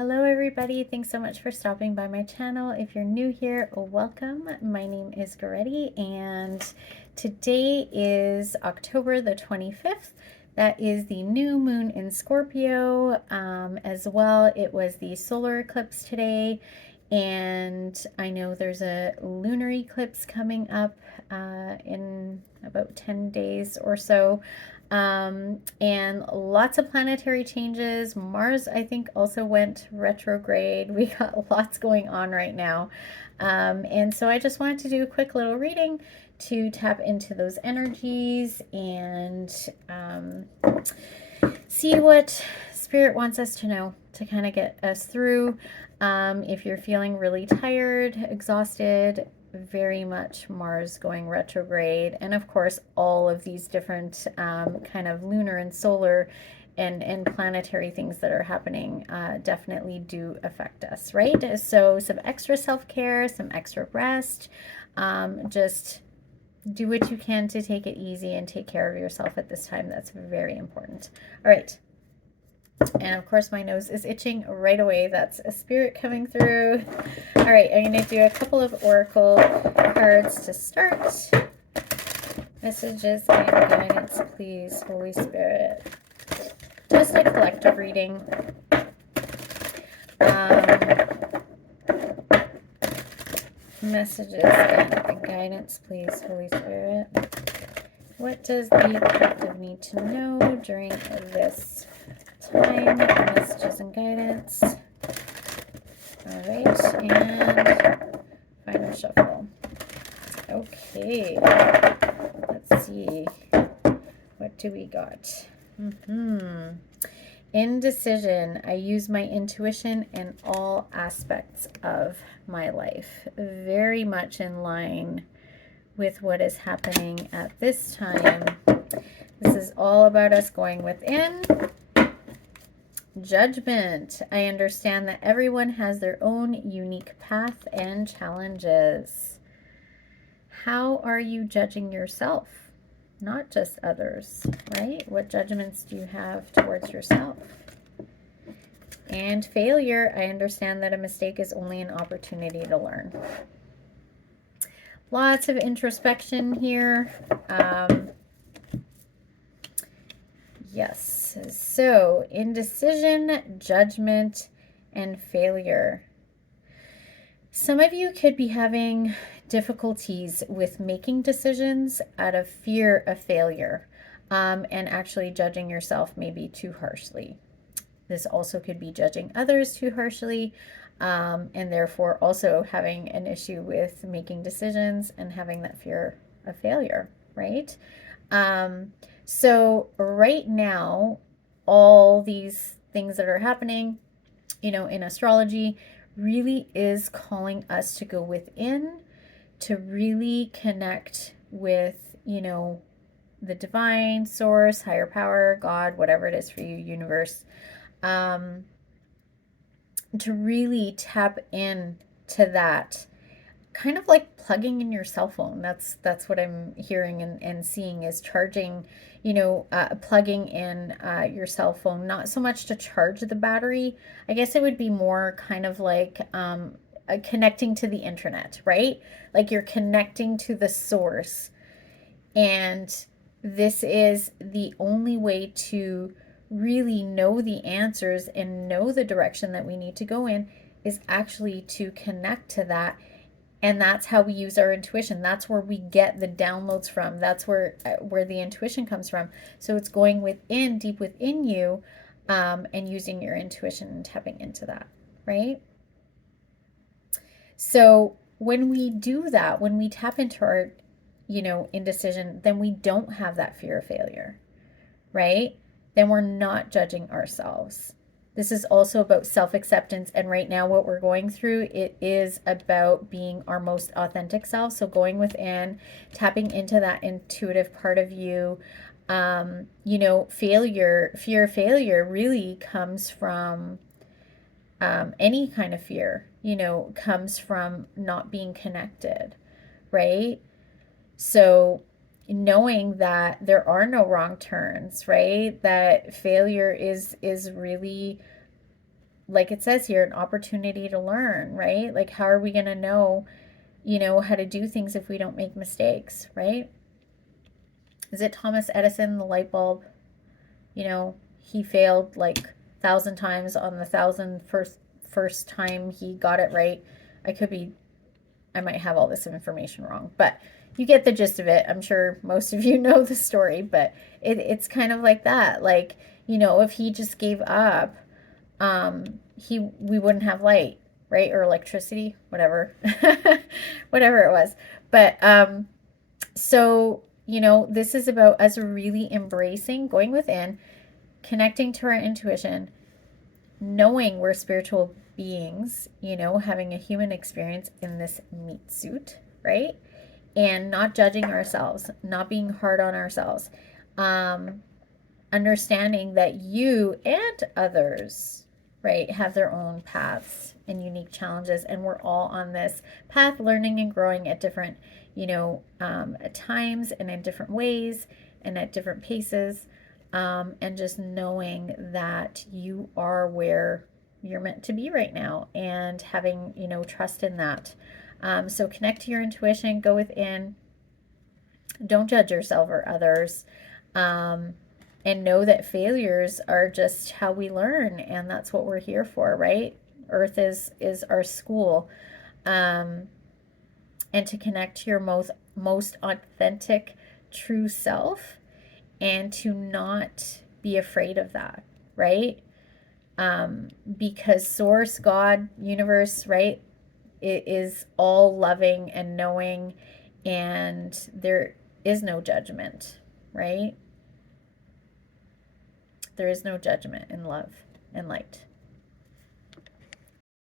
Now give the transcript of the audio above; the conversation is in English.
Hello everybody, thanks so much for stopping by my channel. If you're new here, welcome. My name is Goretti and today is October the 25th. That is the new moon in Scorpio. As well, it was the solar eclipse today, and I know there's a lunar eclipse coming up in about 10 days or so. And lots of planetary changes. Mars, I think, also went retrograde. We got lots going on right now. And so I just wanted to do a quick little reading to tap into those energies and see what Spirit wants us to know to kind of get us through. If you're feeling really tired, exhausted, very much Mars going retrograde, and of course all of these different kind of lunar and solar and planetary things that are happening definitely do affect us, right? So some extra self-care, some extra rest, just do what you can to take it easy and take care of yourself at this time. That's very important. All right. And of course my nose is itching right away. That's a spirit coming through. All right, I'm going to do a couple of oracle cards to start. Messages and guidance, please, Holy Spirit. Just a collective reading. Messages and guidance, please, Holy Spirit. What does the collective need to know during this time? Messages and guidance. All right, and final shuffle. Okay, let's see. What do we got? Indecision. I use my intuition in all aspects of my life. Very much in line with what is happening at this time. This is all about us going within. Judgment. I understand that everyone has their own unique path and challenges. How are you judging yourself? Not just others, right? What judgments do you have towards yourself? And failure. I understand that a mistake is only an opportunity to learn. Lots of introspection here. Yes, so indecision, judgment, and failure. Some of you could be having difficulties with making decisions out of fear of failure, and actually judging yourself maybe too harshly. This also could be judging others too harshly, and therefore also having an issue with making decisions and having that fear of failure, right? So right now, all these things that are happening, in astrology really is calling us to go within, to really connect with, the divine source, higher power, God, whatever it is for you, universe, to really tap in to that. Kind of like plugging in your cell phone. That's what I'm hearing and seeing is charging, plugging in your cell phone. Not so much to charge the battery. I guess it would be more kind of like connecting to the internet, right? Like you're connecting to the source. And this is the only way to really know the answers and know the direction that we need to go in, is actually to connect to that. And that's how we use our intuition. That's where we get the downloads from. That's where the intuition comes from. So it's going within, deep within you, and using your intuition and tapping into that, right? So when we do that, when we tap into our, indecision, then we don't have that fear of failure, right? Then we're not judging ourselves. This is also about self-acceptance, and right now what we're going through, it is about being our most authentic self. So going within, tapping into that intuitive part of you. Fear of failure really comes from any kind of fear, comes from not being connected, right? So knowing that there are no wrong turns, right? That failure is really like it says here, an opportunity to learn, right? Like, how are we going to know, how to do things if we don't make mistakes, right? Is it Thomas Edison, the light bulb? He failed like 1,000 times on the first time he got it right. I might have all this information wrong, but you get the gist of it. I'm sure most of you know the story, but it's kind of like that. Like, if he just gave up, we wouldn't have light, right? Or electricity, whatever, whatever it was. But so this is about us really embracing, going within, connecting to our intuition, knowing we're spiritual beings, having a human experience in this meat suit, right? And not judging ourselves, not being hard on ourselves. Understanding that you and others, right, have their own paths and unique challenges, and we're all on this path, learning and growing at different, at times and in different ways and at different paces. And just knowing that you are where you're meant to be right now, and having, trust in that. So connect to your intuition, go within, don't judge yourself or others, and know that failures are just how we learn, and that's what we're here for, right? Earth is our school. And to connect to your most authentic, true self, and to not be afraid of that, right? Because source, God, universe, right, it is all loving and knowing, and there is no judgment, right? There is no judgment in love and light.